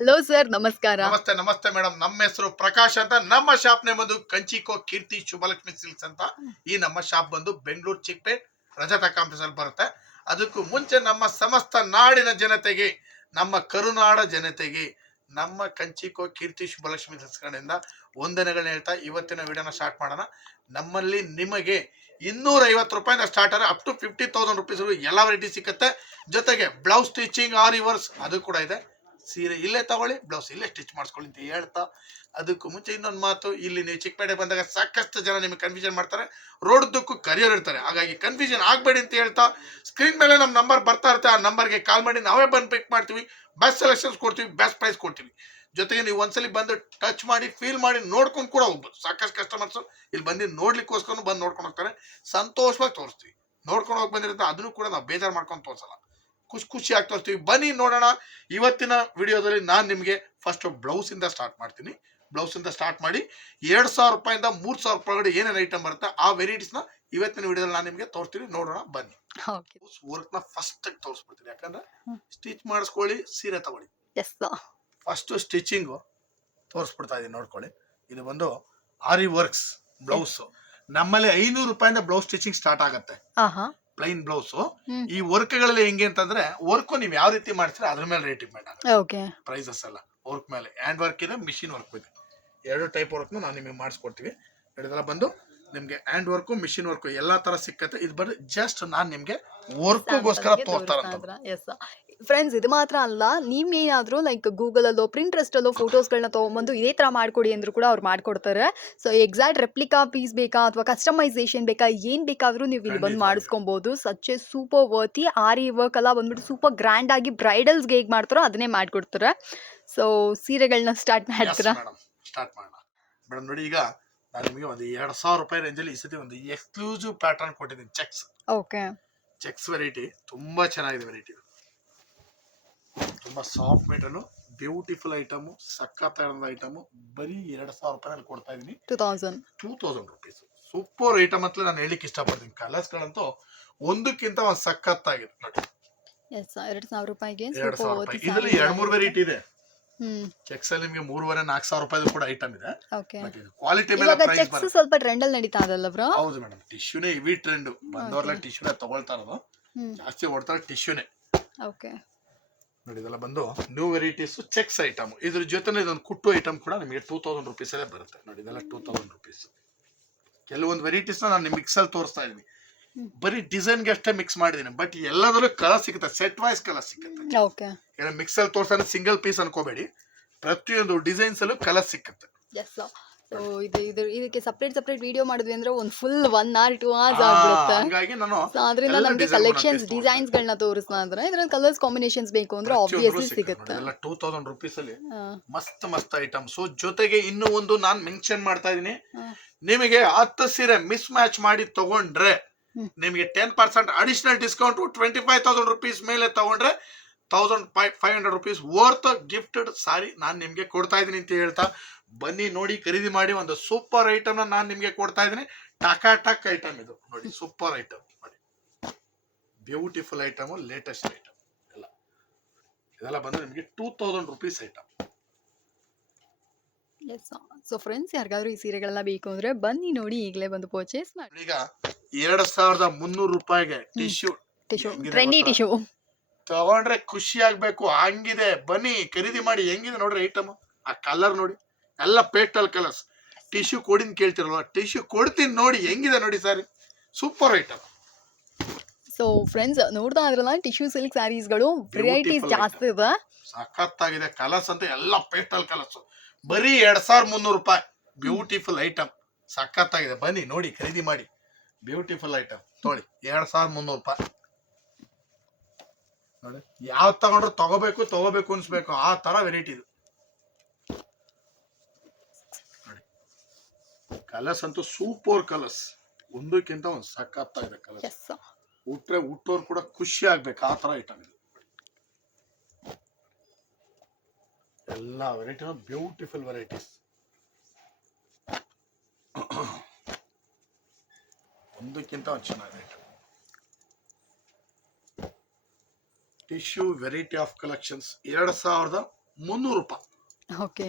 Hello sir ನಮಸ್ಕಾರ. ನಮಸ್ತೆ ನಮಸ್ತೆ ಮೇಡಮ್ ನಮ್ಮ ಹೆಸರು ಪ್ರಕಾಶ್ ಅಂತ. ನಮ್ಮ ಶಾಪ್ ನೇಮ್ ಬಂದು ಕಂಚಿಕೋ ಕೀರ್ತಿ ಶುಭಲಕ್ಷ್ಮಿ ಸಿಲ್ಕ್ಸ್ ಅಂತ ಈ ನಮ್ಮ ಶಾಪ್ ಬಂದು ಬೆಂಗಳೂರು ಚಿಕ್ಕಪೇಟ್ ರಜತ ಕಾಂಪ್ಲೆಕ್ಸ್ ಅಲ್ಲಿ ಬರುತ್ತೆ. ಅದಕ್ಕೂ ಮುಂಚೆ ನಮ್ಮ ಸಮಸ್ತ ನಾಡಿನ ಜನತೆಗೆ, ನಮ್ಮ ಕರುನಾಡ ಜನತೆಗೆ, ನಮ್ಮ ಕಂಚಿಕೋ ಕೀರ್ತಿ ಶುಭಲಕ್ಷ್ಮಿ ಸಿಲ್ಸ್ಗಳಿಂದ ವಂದನೆಗಳನ್ನ ಹೇಳ್ತಾ ಇವತ್ತಿನ ವಿಡಿಯೋನ ಸ್ಟಾರ್ಟ್ ಮಾಡೋಣ. ನಮ್ಮಲ್ಲಿ ನಿಮಗೆ ಇನ್ನೂರ ಐವತ್ತು ರೂಪಾಯಿಂದ ಸ್ಟಾರ್ಟ್ ಆದರೆ up to fifty thousand rupees ಎಲ್ಲ ವೆರೈಟಿ ಸಿಗುತ್ತೆ. ಜೊತೆಗೆ ಬ್ಲೌಸ್ ಸ್ಟಿಚಿಂಗ್ ಆರ್ ಇವರ್ಸ್ ಅದು ಕೂಡ ಇದೆ. ಸೀರೆ ಇಲ್ಲೇ ತಗೊಳ್ಳಿ ಬ್ಲೌಸ್ ಇಲ್ಲೇ ಸ್ಟಿಚ್ ಮಾಡಿಸ್ಕೊಳ್ಳಿ ಅಂತ ಹೇಳ್ತಾ, ಅದಕ್ಕೂ ಮುಂಚೆ ಇನ್ನೊಂದು ಮಾತು, ಇಲ್ಲಿ ನೀವು ಚಿಕ್ಕಪೇಟೆ ಬಂದಾಗ ಸಾಕಷ್ಟು ಜನ ನಿಮಗೆ ಕನ್ಫ್ಯೂಷನ್ ಮಾಡ್ತಾರೆ. ರೋಡ್ದಕ್ಕೂ ಕರಿಯರ್ ಇರ್ತಾರೆ. ಹಾಗಾಗಿ ಕನ್ಫ್ಯೂಷನ್ ಆಗಬೇಡಿ ಅಂತ ಹೇಳ್ತಾ ಸ್ಕ್ರೀನ್ ಮೇಲೆ ನಮ್ಮ ನಂಬರ್ ಬರ್ತಾ ಇರುತ್ತೆ. ಆ ನಂಬರ್ಗೆ ಕಾಲ್ ಮಾಡಿ, ನಾವೇ ಬಂದು ಪಿಕ್ ಮಾಡ್ತೀವಿ. ಬೆಸ್ಟ್ ಸೆಲೆಕ್ಷನ್ಸ್ ಕೊಡ್ತೀವಿ ಬೆಸ್ಟ್ ಪ್ರೈಸ್ ಕೊಡ್ತೀವಿ. ಜೊತೆಗೆ ನೀವು ಒಂದ್ಸಲಿ ಬಂದು ಟಚ್ ಮಾಡಿ ಫೀಲ್ ಮಾಡಿ, ನೋಡ್ಕೊಂಡು ಕೂಡ ಹೋಗ್ಬೋದು. ಸಾಕಷ್ಟು ಕಸ್ಟಮರ್ಸು ಇಲ್ಲಿ ಬಂದು ನೋಡ್ಲಿಕ್ಕೋಸ್ಕರ ಬಂದು ನೋಡ್ಕೊಂಡು ಹೋಗ್ತಾರೆ. ಸಂತೋಷವಾಗಿ ತೋರಿಸ್ತೀವಿ. ನೋಡ್ಕೊಂಡು ಹೋಗಿ ಬಂದಿರುತ್ತೆ, ಅದನ್ನು ಕೂಡ ನಾವು ಬೇಜಾರು ಮಾಡ್ಕೊಂಡು ತೋರಿಸಲ್ಲ. ಖುಷಿ ಖುಷಿ ಆಗ್ತಾ ಇರ್ತೀವಿ. ಬನ್ನಿ ನೋಡೋಣ. ಇವತ್ತಿನ ವಿಡಿಯೋದಲ್ಲಿ ನಾನು ನಿಮಗೆ ಫಸ್ಟ್ ಬ್ಲೌಸಿಂದ ಸ್ಟಾರ್ಟ್ ಮಾಡ್ತೀನಿ. ಬ್ಲೌಸಿಂದ ಸ್ಟಾರ್ಟ್ ಮಾಡಿ ಎರಡು ಸಾವಿರ ರೂಪಾಯಿಂದ ಮೂರು ಸಾವಿರ ರೂಪಾಯಿ ಒಳಗಡೆ ಏನೇನು ಐಟಮ್ ಬರುತ್ತೆ ಆ ವೆರೈಟೀಸ್ನ ಇವತ್ತಿನ ವಿಡಿಯೋದಲ್ಲಿ ನಾನು ನಿಮಗೆ ತೋರಿಸ್ತೀನಿ. ನೋಡೋಣ ಬನ್ನಿ. ವರ್ಕ್ನ ಫಸ್ಟ್ ತೋರಿಸ್ಬಿಡ್ತೀನಿ. ಯಾಕಂದ್ರೆ ಸ್ಟಿಚ್ ಮಾಡಿಸ್ಕೊಳ್ಳಿ ಸೀರೆ ತಗೊಳ್ಳಿ. ಫಸ್ಟ್ ಸ್ಟಿಚಿಂಗು ತೋರಿಸ್ಬಿಡ್ತಾ ಇದೀನಿ ನೋಡ್ಕೊಳ್ಳಿ. ಇದು ಬಂದು ಆರಿ ವರ್ಕ್ಸ್ ಬ್ಲೌಸ್ ನಮ್ಮಲ್ಲಿ ಐನೂರು ರೂಪಾಯಿಂದ ಬ್ಲೌಸ್ ಸ್ಟಿಚಿಂಗ್ ಸ್ಟಾರ್ಟ್ ಆಗುತ್ತೆ. ಪ್ಲೈನ್ ಬ್ಲೌಸ್ ಈ ಈ ವರ್ಕ್ಗಳಲ್ಲಿ ಹೆಂಗೆ ಅಂತಂದ್ರೆ ವರ್ಕ್ ನೀವು ಯಾವ ರೀತಿ ಮಾಡ್ತೀರಾ ಅದ್ರ ಮೇಲೆ ರೇಟ್ ಓಕೆ ಪ್ರೈಸಸ್ ಎಲ್ಲ ವರ್ಕ್ ಮೇಲೆ. ಹ್ಯಾಂಡ್ ವರ್ಕ್ ಇದೆ ಮಿಷಿನ್ ವರ್ಕ್ ಇದೆ. ಎರಡು ಟೈಪ್ ವರ್ಕ್ ನಾವು ನಿಮಗೆ ಮಾಡಿಸ್ಕೊಡ್ತೀವಿ. ಹೇಳಿದ್ರೆ ಬಂದು ನಿಮಗೆ ಹ್ಯಾಂಡ್ ವರ್ಕು ಮಿಷಿನ್ ವರ್ಕು ಎಲ್ಲಾ ತರ ಸಿಕ್ಕತ್ತೆ. ಇದು ಬರೀ ಜಸ್ಟ್ ನಾನು ನಿಮ್ಗೆ ವರ್ಕ್ಗೋಸ್ಕರ ತೋರ್ತಾರ ಫ್ರೆಂಡ್ಸ್ ಇದು ಮಾತ್ರ ಅಲ್ಲ ನೀವೇನಾದರೂ ಲೈಕ್ ಗೂಗಲಲ್ಲೋ ಪ್ರಿಂಟ್ರೆಸ್ಟಲ್ಲೋ ಫೋಟೋಸ್ಗಳನ್ನ ತೊಗೊಂಬಂದು ಇದೇ ಥರ ಮಾಡಿಕೊಡಿ ಅಂದರೂ ಕೂಡ ಅವ್ರು ಮಾಡಿಕೊಡ್ತಾರೆ. ಸೊ ಎಕ್ಸಾಕ್ಟ್ ರೆಪ್ಲಿಕಾ ಪೀಸ್ ಬೇಕಾ ಅಥವಾ ಕಸ್ಟಮೈಸೇಷನ್ ಬೇಕಾ ಏನು ಬೇಕಾದರೂ ನೀವು ಇಲ್ಲಿ ಬಂದು. ಮಾಡಿಸ್ಕೊಬೋದು. ಸಚ್ಚೆ ಸೂಪರ್ ವರ್ತಿ ಆರಿ ವರ್ಕ್ ಎಲ್ಲ ಬಂದ್ಬಿಟ್ಟು ಸೂಪರ್ ಗ್ರ್ಯಾಂಡ್ ಆಗಿ ಬ್ರೈಡಲ್ಸ್ಗೆ ಹೇಗೆ ಮಾಡ್ತಾರೋ ಅದನ್ನೇ ಮಾಡಿಕೊಡ್ತಾರೆ. ಸೊ ಸೀರೆಗಳನ್ನ ಸ್ಟಾರ್ಟ್ ಮಾಡ್ತೀರಾ? ಸ್ಟಾರ್ಟ್ ಮಾಡೋಣ. ಮೇಡಮ್ ನೋಡಿ ಈಗ ನಾನು ನಿಮಗೆ ಒಂದು ಎರಡು ಸಾವಿರ ರೂಪಾಯಿ ರೇಂಜಲ್ಲಿ ಈ ಸತಿ ಒಂದು ಎಕ್ಸ್ಕ್ಲೂಸಿವ್ ಪ್ಯಾಟರ್ನ್ ಕೊಟ್ಟಿದ್ದೀನಿ ಚೆಕ್ಸ್ ಓಕೆ ಚೆಕ್ಸ್ ವೆರೈಟಿ ತುಂಬ ಚೆನ್ನಾಗಿದೆ ವೆರೈಟಿ ತುಂಬಾ ಸಾಫ್ಟ್ ಮೆಟೀರಿಯಲ್ ಬ್ಯೂಟಿಫುಲ್ ಐಟಮು ಸಖತ್ತಾದ ಐಟಮು ಬರೀ ಎರಡು ಸಾವಿರ ರೂಪಾಯಿನಲ್ಲಿ ಕೊಡ್ತಾ ಇದ್ದೀನಿ. Two thousand two thousand rupees super item ಅಂತ ನಾನು ಹೇಳಿಕ್ಕೆ ಇಷ್ಟಪಡ್ತೀನಿ. ಕಲರ್ಸ್ಗಳಂತೂ ಒಂದಕ್ಕಿಂತ ಒಂದು ಸಖತ್ತಾಗಿದೆ ನೋಡಿ. ಎಸ್ ಎರಡು ಸಾವಿರ ರೂಪಾಯಿಗೆ ಎರಡು ಸಾವಿರ ರೂಪಾಯಿ. ಇದರಲ್ಲಿ ಎರಡು ಮೂರು ವೆರೈಟಿ ಇದೆ. ಚೆಕ್ಸ್ ಅಲ್ಲಿ ನಿಮಗೆ ಮೂರುವರೆ ನಾಲ್ಕು ಸಾವಿರ ರೂಪಾಯಿ ಕೂಡ ಐಟಮ್ ಇದೆ. ಓಕೆ ಬಟ್ ಇದು ಕ್ವಾಲಿಟಿ ಮೇಲೆ ಪ್ರೈಸ್ ಚೆಕ್ಸ್ ಸ್ವಲ್ಪ ಟ್ರೆಂಡ್ ಅಲ್ಲಿ ನಡೀತಾ ಅದಲ್ಲ ಬ್ರೋ ಹೌದು ಮೇಡಮ್ ಟಿಶ್ಯೂನೇ ಇವಿ ಟ್ರೆಂಡ್ ಬಂದವರೆಲ್ಲ ಟಿಶ್ಯೂನೇ ತಗೊಳ್ತಾ ಇರೋದು. ಜಾಸ್ತಿ ಓಡ್ತಾರೆ ಟಿಶ್ಯೂನೇ ಓಕೆ ನೋಡಿ ಇದೆಲ್ಲ ಬಂದು ನ್ಯೂ ವೆರೈಟೀಸ್ ಚೆಕ್ಸ್ ಐಟಮ್ ಇದ್ರ ಜೊತೆನೇ ಇದೊಂದು ಕುಟ್ಟು ಐಟಮ್ ಕೂಡ ನಿಮಗೆ ಟೂ ತೌಸಂಡ್ ರುಪೀಸಲ್ಲೇ ಬರುತ್ತೆ. ನೋಡಿ ಇದೆಲ್ಲ ಟೂ ತೌಸಂಡ್ ರುಪೀಸ್ ಕೆಲವೊಂದು ವೆರೈಟೀಸ್ ನಾನು ನಿಮ್ ಮಿಕ್ಸ್ ಅಲ್ಲಿ ತೋರಿಸ್ತಾ ಇದೀನಿ. ಹ್ಮ್. ಬರೀ ಡಿಸೈನ್ಗೆ ಅಷ್ಟೇ ಮಿಕ್ಸ್ ಮಾಡಿದೀನಿ ಬಟ್ ಎಲ್ಲದರಲ್ಲೂ ಕಲರ್ ಸಿಗುತ್ತೆ ಸೆಟ್ ವೈಸ್ ಕಲರ್ ಸಿಗುತ್ತೆ. ಓಕೆ ಮಿಕ್ಸಲ್ಲಿ ಮಿಕ್ಸ್ ಅಲ್ಲಿ ತೋರ್ಸಾನೆ ಸಿಂಗಲ್ ಪೀಸ್ ಅನ್ಕೋಬೇಡಿ. ಪ್ರತಿಯೊಂದು ಡಿಸೈನ್ಸ್ ಅಲ್ಲೂ ಕಲರ್ ಸಿಕ್ಕುತ್ತೆ ಸೊ ಇದು ಇದು ಇದಕ್ಕೆ ಸಪ್ರೇಟ್ ಸಪ್ರೇಟ್ ವಿಡಿಯೋ ಮಾಡಿದ್ವಿ ಅಂದ್ರೆ ಒಂದು full one or two hours ಆಗುತ್ತೆ ಆಗ್ಬಿಡುತ್ತೆ. ಸೊ ಅದರಿಂದ ನಮಗೆ ಕಲೆಕ್ಷನ್ಸ್ ಡಿಸೈನ್ಸ್ ಗಳನ್ನ ತೋರಿಸ್ತಾ ಅಂದ್ರೆ ಇದ್ರಲ್ಲಿ ಕಲರ್ಸ್ ಕಾಂಬಿನೇಷನ್ಸ್ ಬೇಕು ಅಂದ್ರೆ ಆಬ್ವಿಯಸ್ಲಿ ಸಿಗುತ್ತೆ. ಟೂ ತೌಸಂಡ್ ರುಪೀಸ್ ಅಲ್ಲಿ ಮಸ್ತ್ ಮಸ್ತ್ ಐಟಮ್ ಸೊ ಜೊತೆಗೆ ಇನ್ನೂ ಒಂದು ನಾನು ಮೆನ್ಷನ್ ಮಾಡ್ತಾ ಇದೀನಿ ನಿಮಗೆ ಹತ್ತು ಸೀರೆ ಮಿಸ್ ಮ್ಯಾಚ್ ಮಾಡಿ ತಗೊಂಡ್ರೆ ನಿಮಗೆ ten percent additional discount twenty five thousand rupees ಮೇಲೆ ತಗೊಂಡ್ರೆ thousand five five hundred rupees worth gifted sari ನಾನು ನಿಮಗೆ ಕೊಡ್ತಾ ಇದ್ದೀನಿ ಅಂತ ಹೇಳ್ತಾ ಬನ್ನಿ ನೋಡಿ ಖರೀದಿ ಮಾಡಿ ಒಂದು ಸೂಪರ್ ಐಟಮ್ ನಾನು ನಿಮಗೆ ಕೊಡ್ತಾ ಇದ್ದೀನಿ. ಟಕಾ ಟಕ್ ಐಟಮ್ ಇದು. ನೋಡಿ ಸೂಪರ್ ಐಟಮ್ ನೋಡಿ. ಬ್ಯೂಟಿಫುಲ್ ಐಟಮು ಲೇಟೆಸ್ಟ್ ಐಟಮ್ ಎಲ್ಲ. ಇದೆಲ್ಲ ಬಂದು ನಿಮಗೆ two thousand rupees item so friends ಯಾರಿಗಾದ್ರೂ ಈ ಸೀರೆಗಳೆಲ್ಲ ಬೇಕು ಅಂದ್ರೆ ಬನ್ನಿ ನೋಡಿ ಈಗಲೇ ಬಂದು ಪರ್ಚೇಸ್ ಮಾಡಿ. ಈಗ ಎರಡ್ ಸಾವಿರದ ಮುನ್ನೂರು ರೂಪಾಯಿಗೆ ಟಿಶ್ಯೂ ಟಿಶ್ಯೂ ಟ್ರೆಂಡಿ? ಟಿಶ್ಯೂ ತಗೊಂಡ್ರೆ ಖುಷಿ ಆಗ್ಬೇಕು ಹಂಗಿದೆ ಬನ್ನಿ ಖರೀದಿ ಮಾಡಿ ಹೆಂಗಿದೆ ನೋಡ್ರಿ ಐಟಮ್ ಆ ಕಲರ್ ನೋಡಿ ಎಲ್ಲ ಪೇಸ್ಟಲ್ ಕಲರ್ಸ್ ಟಿಶ್ಯೂ ಕೊಡಿನ್ ಕೇಳ್ತಿರಲ್ವ? ಟಿಶ್ಯೂ ಕೊಡ್ತೀನಿ ನೋಡಿ ಹೆಂಗಿದೆ ನೋಡಿ sari. Super item so friends ನೋಡ್ತಾ ಇದ್ರಲ್ಲ ಟಿಶ್ಯೂ ಸಿಲ್ಕ್ ಸ್ಯಾರೀಸ್ಗಳು ವೆರೈಟೀಸ್ ಜಾಸ್ತಿ ಇದೆ. ಸಖತ್ತಾಗಿದೆ ಕಲರ್ಸ್ ಅಂತ ಎಲ್ಲ ಪೇಸ್ಟಲ್ ಕಲರ್ಸ್ ಬರೀ ಎರಡ್ ಸಾವಿರದ ಮುನ್ನೂರು ರೂಪಾಯಿ. ಬ್ಯೂಟಿಫುಲ್ ಐಟಮ್ ಸಖತ್ತಾಗಿದೆ. ಬನ್ನಿ ನೋಡಿ ಖರೀದಿ ಮಾಡಿ. ಬ್ಯೂಟಿಫುಲ್ ಐಟಮ್ ನೋಡಿ ಎರಡ್ ಸಾವಿರದ ಮುನ್ನೂರು ರೂಪಾಯಿ. ನೋಡಿ ಯಾವ್ದು ತಗೊಂಡ್ರು ತಗೋಬೇಕು ತಗೋಬೇಕು ಅನ್ಸ್ಬೇಕು ಆ ತರ ವೆರೈಟಿ ಇದು. ನೋಡಿ ಕಲರ್ಸ್ ಅಂತೂ ಸೂಪರ್ ಕಲರ್ಸ್ ಒಂದಕ್ಕಿಂತ ಒಂದು ಸಖತ್ತಾಗಿದೆ ಕಲರ್ಸ್ ಉಟ್ರೆ ಹುಟ್ಟೋರು ಕೂಡ ಖುಷಿ ಆಗ್ಬೇಕು ಆ ತರ ಐಟಮ್ ಇದು. ಎಲ್ಲ ವೆರೈಟಿ ಬ್ಯೂಟಿಫುಲ್ ವೆರೈಟೀಸ್ ಒಂದಕ್ಕಿಂತ ಒಂದು ಚೆನ್ನಾಗಿದೆ. ಟಿಶ್ಯೂ ವೆರೈಟಿ ಆಫ್ ಕಲೆಕ್ಷನ್ಸ್ ಎರಡು ಸಾವಿರದ ಮುನ್ನೂರು ರೂಪಾಯಿ. ಓಕೆ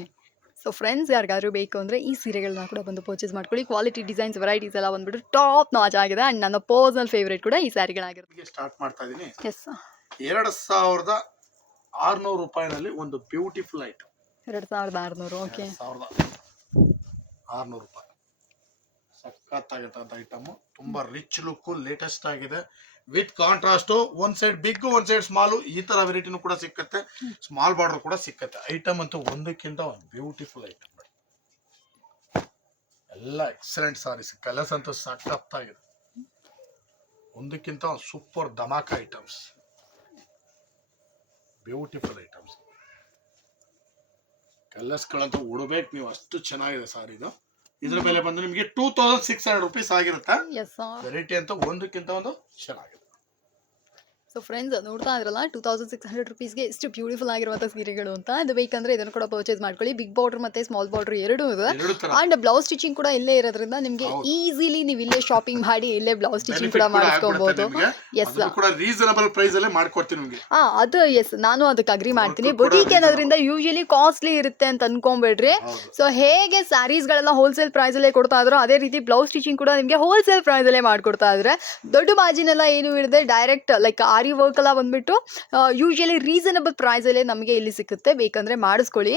ಸೊ ಫ್ರೆಂಡ್ಸ್ ಯಾರಿಗಾದ್ರೂ ಬೇಕು ಅಂದರೆ ಈ ಸೀರೆಗಳನ್ನ ಕೂಡ ಬಂದು ಪರ್ಚೇಸ್ ಮಾಡ್ಕೊಳ್ಳಿ. ಕ್ವಾಲಿಟಿ ಡಿಸೈನ್ಸ್ ವೆರೈಟೀಸ್ ಎಲ್ಲ ಬಂದ್ಬಿಟ್ಟು ಟಾಪ್ ನಾಚ್ ಆಗಿದೆ. ಆ್ಯಂಡ್ ನನ್ನ ಪರ್ಸನಲ್ ಫೇವ್ರೇಟ್ ಕೂಡ ಈ ಸ್ಯಾರಿಗಳಾಗಿರುತ್ತೆ ಸ್ಟಾರ್ಟ್ ಮಾಡ್ತಾ ಇದ್ದೀನಿ ಎಸ್ ಎರಡು ಸಾವಿರದ ಆರುನೂರು ರೂಪಾಯಿನಲ್ಲಿ ಒಂದು ಬ್ಯೂಟಿಫುಲ್ ಐಟಮ್ ಎರಡು ಸಾವಿರದ ಆರುನೂರು ಓಕೆ ಸಾವಿರದ ಆರುನೂರು ರೂಪಾಯಿ. ಸಖತ್ತಾಗಿರ್ತಂಥ ಐಟಮ್ ತುಂಬಾ ರಿಚ್ ಲುಕ್ ಲೇಟೆಸ್ಟ್ ಆಗಿದೆ. ವಿತ್ ಕಾಂಟ್ರಾಸ್ಟ್ ಒಂದ್ ಸೈಡ್ ಬಿಗ್ ಒಂದ್ ಸೈಡ್ ಸ್ಮಾಲು ಈ ತರ ವೆರೈಟಿನೂ ಕೂಡ ಸಿಕ್ಕತ್ತೆ. ಸ್ಮಾಲ್ ಬಾರ್ಡರ್ ಕೂಡ ಸಿಕ್ಕತ್ತೆ. ಐಟಮ್ ಅಂತೂ ಒಂದಕ್ಕಿಂತ ಒಂದು ಬ್ಯೂಟಿಫುಲ್ ಐಟಮ್ ಎಲ್ಲ ಎಕ್ಸಲೆಂಟ್ ಸಾರೀಸ್ ಕಲರ್ಸ್ ಅಂತೂ ಸಖತ್ತಾಗಿದೆ ಒಂದಕ್ಕಿಂತ ಒಂದು ಸೂಪರ್ ಧಮಾಕ ಐಟಮ್ಸ್ ಬ್ಯೂಟಿಫುಲ್ ಐಟಮ್ಸ್ ಕಲರ್ಸ್ಗಳಂತೂ ಉಡ್ಬೇಕು ನೀವು. ಅಷ್ಟು ಚೆನ್ನಾಗಿದೆ ಸಾರಿದು ಇದ್ರ ಬೆಲೆ ಬಂದು ನಿಮಗೆ two thousand six hundred rupees ಆಗಿರುತ್ತೆ? ವೆರೈಟಿ ಅಂತ ಒಂದಕ್ಕಿಂತ ಒಂದು ಚೆನ್ನಾಗಿದೆ ಸೊ ಫ್ರೆಂಡ್ಸ್ ನೋಡ್ತಾ ಇದ್ರಲ್ಲ ಟೂ ತೌಸಂಡ್ ಸಿಕ್ಸ್ ಹಂಡ್ರೆಡ್ ರುಪೀಸ್ಗೆ ಎಷ್ಟು ಬ್ಯೂಟಿಫುಲ್ ಆಗಿರುವಂಥ ಸೀರೆಗಳು ಅಂತ. ಅದು ಬೇಕಂದ್ರೆ ಇದನ್ನು ಕೂಡ ಪರ್ಚೇಸ್ ಮಾಡ್ಕೊಳ್ಳಿ. ಬಿಗ್ ಬಾರ್ಡರ್ ಮತ್ತು ಸ್ಮಾಲ್ ಬಾರ್ಡರ್ ಎರಡೂ ಇದೆ. ಆ್ಯಂಡ್ ಬ್ಲೌಸ್ ಸ್ಟಿಚಿಂಗ್ ಕೂಡ ಇಲ್ಲೇ ಇರೋದ್ರಿಂದ ನಿಮಗೆ. ಈಸಿಲಿ ನೀವು ಇಲ್ಲೇ ಶಾಪಿಂಗ್ ಮಾಡಿ ಇಲ್ಲೇ ಬ್ಲೌಸ್ ಸ್ಟಿಚಿಂಗ್ ಕೂಡ ಮಾಡ್ಕೊಬಹುದು ಮಾಡಿಸ್ಕೊಬೋದು. ಎಸ್ ರೀಸನಬಲ್ ಪ್ರೈಸ್ ಅಲ್ಲೇ ಮಾಡ್ಕೊಡ್ತೀನಿ ನಿಮ್ಗೆ. ಹಾ ಅದು ಎಸ್ ನಾನು ಅದಕ್ಕೆ ಅಗ್ರಿ ಮಾಡ್ತೀನಿ. ಬುಟೀಕ್. ಅನ್ನೋದ್ರಿಂದ ಯೂಶಲಿ ಕಾಸ್ಟ್ಲಿ ಇರುತ್ತೆ ಅಂತ ಅನ್ಕೊಂಬಿಡ್ರಿ ಸೊ ಹೇಗೆ ಸ್ಯಾರೀಸ್ಗಳೆಲ್ಲ ಹೋಲ್ಸೇಲ್ ಪ್ರೈಸ್ ಅಲ್ಲೇ ಕೊಡ್ತಾ ಇದ್ರು ಅದೇ ರೀತಿ ಬ್ಲೌಸ್ ಸ್ಟಿಚಿಂಗ್ ಕೂಡ ನಿಮಗೆ ಹೋಲ್ಸೇಲ್ ಪ್ರೈಸ್ ಅಲ್ಲೇ ಮಾಡ್ಕೊಡ್ತಾ ಇದ್ರೆ ದೊಡ್ಡ ಮಾರ್ಜಿನ್ ಎಲ್ಲ ಏನು ಇರದೆ ಡೈರೆಕ್ಟ್ ಲೈಕ್ ಆರಿ ವರ್ಕ್ ಎಲ್ಲ ಬಂದ್ಬಿಟ್ಟು ಯೂಶಲಿ ರೀಸನಬಲ್ ಪ್ರೈಸಲ್ಲೇ ನಮಗೆ ಇಲ್ಲಿ ಸಿಗುತ್ತೆ. ಬೇಕಂದ್ರೆ ಮಾಡಿಸ್ಕೊಳ್ಳಿ.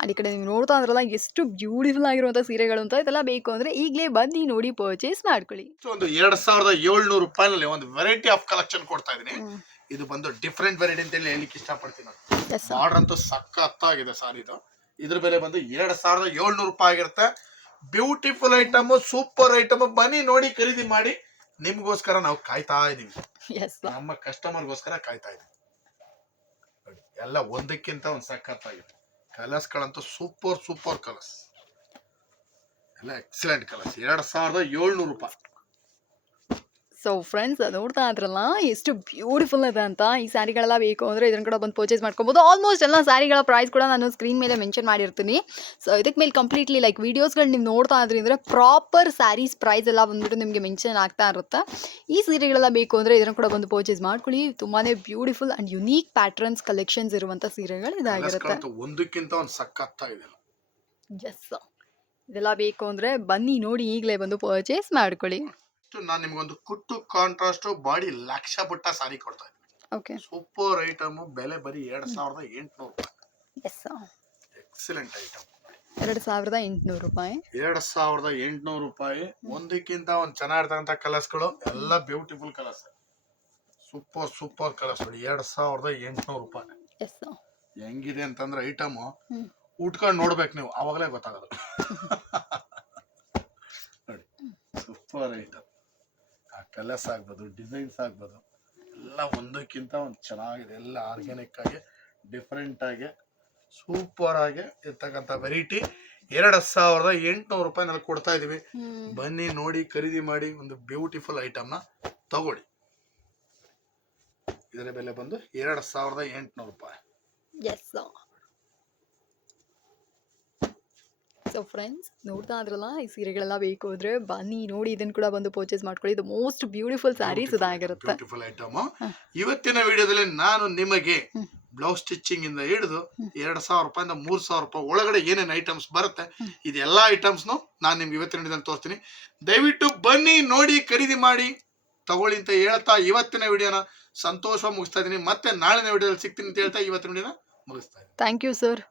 ಅಲ್ಲಿ ಈ ಕಡೆ ನೀವು ನೋಡ್ತಾ ಅಂದ್ರಲ್ಲ ಎಷ್ಟು ಬ್ಯೂಟಿಫುಲ್ ಆಗಿರುವಂಥ ಸೀರೆಗಳು ಅಂತ ಇದೆಲ್ಲ ಬೇಕು ಅಂದರೆ ಈಗಲೇ ಬನ್ನಿ ನೋಡಿ ಪರ್ಚೇಸ್ ಮಾಡ್ಕೊಳ್ಳಿ. ಒಂದು ಎರಡ್ ಸಾವಿರದ ಏಳ್ನೂರು ರೂಪಾಯಿನಲ್ಲಿ ಒಂದು ವೆರೈಟಿ ಆಫ್ ಕಲೆಕ್ಷನ್ ಕೊಡ್ತಾ ಇದೀನಿ ಇದು ಬಂದು ಡಿಫ್ರೆಂಟ್ ವೆರೈಟಿ ಅಂತ ಹೇಳಿ ಹೇಳಿಕ್ಕೆ ಇಷ್ಟಪಡ್ತೀನಿ ಆರ್ಡರ್ ಅಂತೂ ಸಖತ್ತಾಗಿದೆ ಸರ್ ಇದು. ಇದ್ರ ಬೆಲೆ ಬಂದು ಎರಡು ಸಾವಿರದ ಏಳ್ನೂರು ರೂಪಾಯಿ ಆಗಿರುತ್ತೆ. ಬ್ಯೂಟಿಫುಲ್ ಐಟಮ್ ಸೂಪರ್ ಐಟಮ್ ಬನ್ನಿ ನೋಡಿ ಖರೀದಿ ಮಾಡಿ. ನಿಮ್ಗೋಸ್ಕರ ನಾವು ಕಾಯ್ತಾ ಇದೀವಿ. ನಮ್ಮ ನಮ್ಮ ಕಸ್ಟಮರ್ಗೋಸ್ಕರ ಕಾಯ್ತಾ ಇದೀವಿ. ಎಲ್ಲ ಒಂದಕ್ಕಿಂತ ಒಂದು ಸಖತ್ತಾಗಿದೆ. ಕಲರ್ಸ್ಗಳಂತೂ ಸೂಪರ್ ಸೂಪರ್ ಕಲರ್ಸ್ ಎಲ್ಲ ಎಕ್ಸಲೆಂಟ್ ಕಲರ್ಸ್ ಎರಡ್ ಸಾವಿರದ ಏಳ್ನೂರು ರೂಪಾಯಿ. ಸೊ ಫ್ರೆಂಡ್ಸ್ ನೋಡ್ತಾ ಇದ್ರಲ್ಲ ಎಷ್ಟು ಬ್ಯೂಟಿಫುಲ್ ಇದೆ ಅಂತ. ಈ ಸ್ಯಾರಿಗಳೆಲ್ಲ ಬೇಕು ಅಂದರೆ ಇದನ್ನು ಕೂಡ ಬಂದು ಪರ್ಚೇಸ್ ಮಾಡ್ಕೊಬೋದು. ಆಲ್ಮೋಸ್ಟ್ ಎಲ್ಲ ಸ್ಯಾರಿಗಳ ಪ್ರೈಸ್ ಕೂಡ ನಾನು ಸ್ಕ್ರೀನ್ ಮೇಲೆ ಮೆನ್ಷನ್ ಮಾಡಿರ್ತೀನಿ. ಸೊ ಇದಕ್ಕೆ ಮೇಲೆ ಕಂಪ್ಲೀಟ್ಲಿ ಲೈಕ್ ವೀಡಿಯೋಸ್ಗಳು ನೀವು ನೋಡ್ತಾ ಇದ್ರಿ ಅಂದರೆ ಪ್ರಾಪರ್ ಸ್ಯಾರೀಸ್ ಪ್ರೈಸ್ ಎಲ್ಲ ಬಂದ್ಬಿಟ್ಟು ನಿಮಗೆ ಮೆನ್ಷನ್ ಆಗ್ತಾ ಇರುತ್ತೆ. ಈ ಸೀರೆಗಳೆಲ್ಲ ಬೇಕು ಅಂದರೆ ಇದನ್ನು ಕೂಡ ಬಂದು ಪರ್ಚೇಸ್ ಮಾಡ್ಕೊಳ್ಳಿ. ತುಂಬಾ beautiful and unique patterns collections ಇರುವಂಥ ಸೀರೆಗಳು ಇದಾಗಿರುತ್ತೆ. ಒಂದಕ್ಕಿಂತ ಒಂದು ಸಕ್ಕತ್ತಾಗಿದೆ ಎಸ್ ಇದೆಲ್ಲ ಬೇಕು ಅಂದರೆ ಬನ್ನಿ ನೋಡಿ ಈಗಲೇ ಬಂದು ಪರ್ಚೇಸ್ ಮಾಡ್ಕೊಳ್ಳಿ. ನಾನು ನಿಮ್ಗೊಂದು ಕುಟ್ಟು ಕಾಂಟ್ರಾಸ್ಟ್ ಬಾಡಿ ಲಕ್ಷ ಬಿಟ್ಟ ಸಾರಿ ಕೊಡ್ತಾ ಇದ್ದೀನಿ. ಓಕೆ ಸೂಪರ್ ಐಟಮ್ ಬೆಲೆ ಬರೀ ಎರಡ್ ಸಾವಿರದ ಎಂಟುನೂರು ರೂಪಾಯಿ. ಎಕ್ಸಲೆಂಟ್ ಐಟಮ್ ಎರಡು ಸಾವಿರದ ಎಂಟುನೂರು ರೂಪಾಯಿ. ಎರಡ್ ಸಾವಿರದ ಎಂಟುನೂರು ರೂಪಾಯಿ. ಒಂದಕ್ಕಿಂತ ಒಂದ್ ಚೆನ್ನಾಗಿರ್ತಕ್ಕಂಥ ಕಲರ್ಸ್ಗಳು ಎಲ್ಲ beautiful colours super super colours ಎರಡ್ ಸಾವಿರದ ಎಂಟುನೂರು ರೂಪಾಯಿ. ಹೆಂಗಿದೆ ಅಂತಂದ್ರೆ ಐಟಮ್. ಉಟ್ಕೊಂಡು ನೋಡ್ಬೇಕು ನೀವು ಅವಾಗಲೇ ಗೊತ್ತಾಗೋದು. ಸೂಪರ್ ಐಟಮ್ ಕಲರ್ಸ್ ಆಗ್ಬೋದು ಡಿಸೈನ್ಸ್ ಆಗ್ಬೋದು ಎಲ್ಲ ಒಂದಕ್ಕಿಂತ ಒಂದು ಚೆನ್ನಾಗಿದೆ ಎಲ್ಲ ಆರ್ಗ್ಯಾನಿಕ್ ಆಗಿ ಡಿಫ್ರೆಂಟ್ ಆಗಿ ಸೂಪರ್ ಆಗಿ ಇರ್ತಕ್ಕಂಥ ವೆರೈಟಿ ಎರಡು ಸಾವಿರದ ಎಂಟುನೂರು ರೂಪಾಯಿನಲ್ಲಿ ಕೊಡ್ತಾ ಇದೀವಿ. ಬನ್ನಿ ನೋಡಿ ಖರೀದಿ ಮಾಡಿ ಒಂದು ಬ್ಯೂಟಿಫುಲ್ ಐಟಮ್ನ ತಗೊಳ್ಳಿ. ಇದರ ಬೆಲೆ ಬಂದು ಎರಡು ಸಾವಿರದ ಎಂಟುನೂರು ರೂಪಾಯಿ ಎಸ್ ಸೊ ಫ್ರೆಂಡ್ಸ್ ನೋಡ್ತಾ ಇದ್ರಲ್ಲ ಈ ಸೀರೆಗಳೆಲ್ಲ ಬೇಕು ಅಂದ್ರೆ ಬನ್ನಿ ನೋಡಿ ಇದನ್ನ ಕೂಡ ಬಂದು ಪರ್ಚೇಸ್ ಮಾಡ್ಕೊಳ್ಳಿ. ಇದು ಮೋಸ್ಟ್ ಬ್ಯೂಟಿಫುಲ್ ಸ್ಯಾರೀಸ್ ಇದಾಗಿರುತ್ತೆ. ಬ್ಯೂಟಿಫುಲ್ ಐಟಮ್ ಇವತ್ತಿನ ವಿಡಿಯೋದಲ್ಲಿ ನಾನು ನಿಮಗೆ ಬ್ಲೌಸ್ ಸ್ಟಿಚಿಂಗ್ ಇಂದ ಹಿಡಿದು ಎರಡ್ ಸಾವಿರ ರೂಪಾಯಿಂದ ಮೂರ್ ಸಾವಿರ ರೂಪಾಯಿ ಒಳಗಡೆ ಏನೇನು ಐಟಮ್ಸ್ ಬರುತ್ತೆ ಇದೆಲ್ಲ ಐಟಮ್ಸ್ನು ನಾನು ನಿಮ್ಗೆ ಇವತ್ತಿನ ವಿಡಿಯೋದಲ್ಲಿ ತೋರಿಸ್ತೀನಿ. ದಯವಿಟ್ಟು ಬನ್ನಿ ನೋಡಿ ಖರೀದಿ ಮಾಡಿ ತಗೊಳ್ಳಿ ಅಂತ ಹೇಳ್ತಾ ಇವತ್ತಿನ ವಿಡಿಯೋನ ಸಂತೋಷವಾಗಿ ಮುಗಿಸ್ತಾ ಇದ್ದೀನಿ. ಮತ್ತೆ ನಾಳಿನ ವಿಡಿಯೋದಲ್ಲಿ ಸಿಗ್ತೀನಿ ಅಂತ ಹೇಳ್ತಾ ಇವತ್ತಿನ ವಿಡಿಯೋನ ಮುಗಿಸ್ತಾ ಇದ್ದೀನಿ. Thank you sir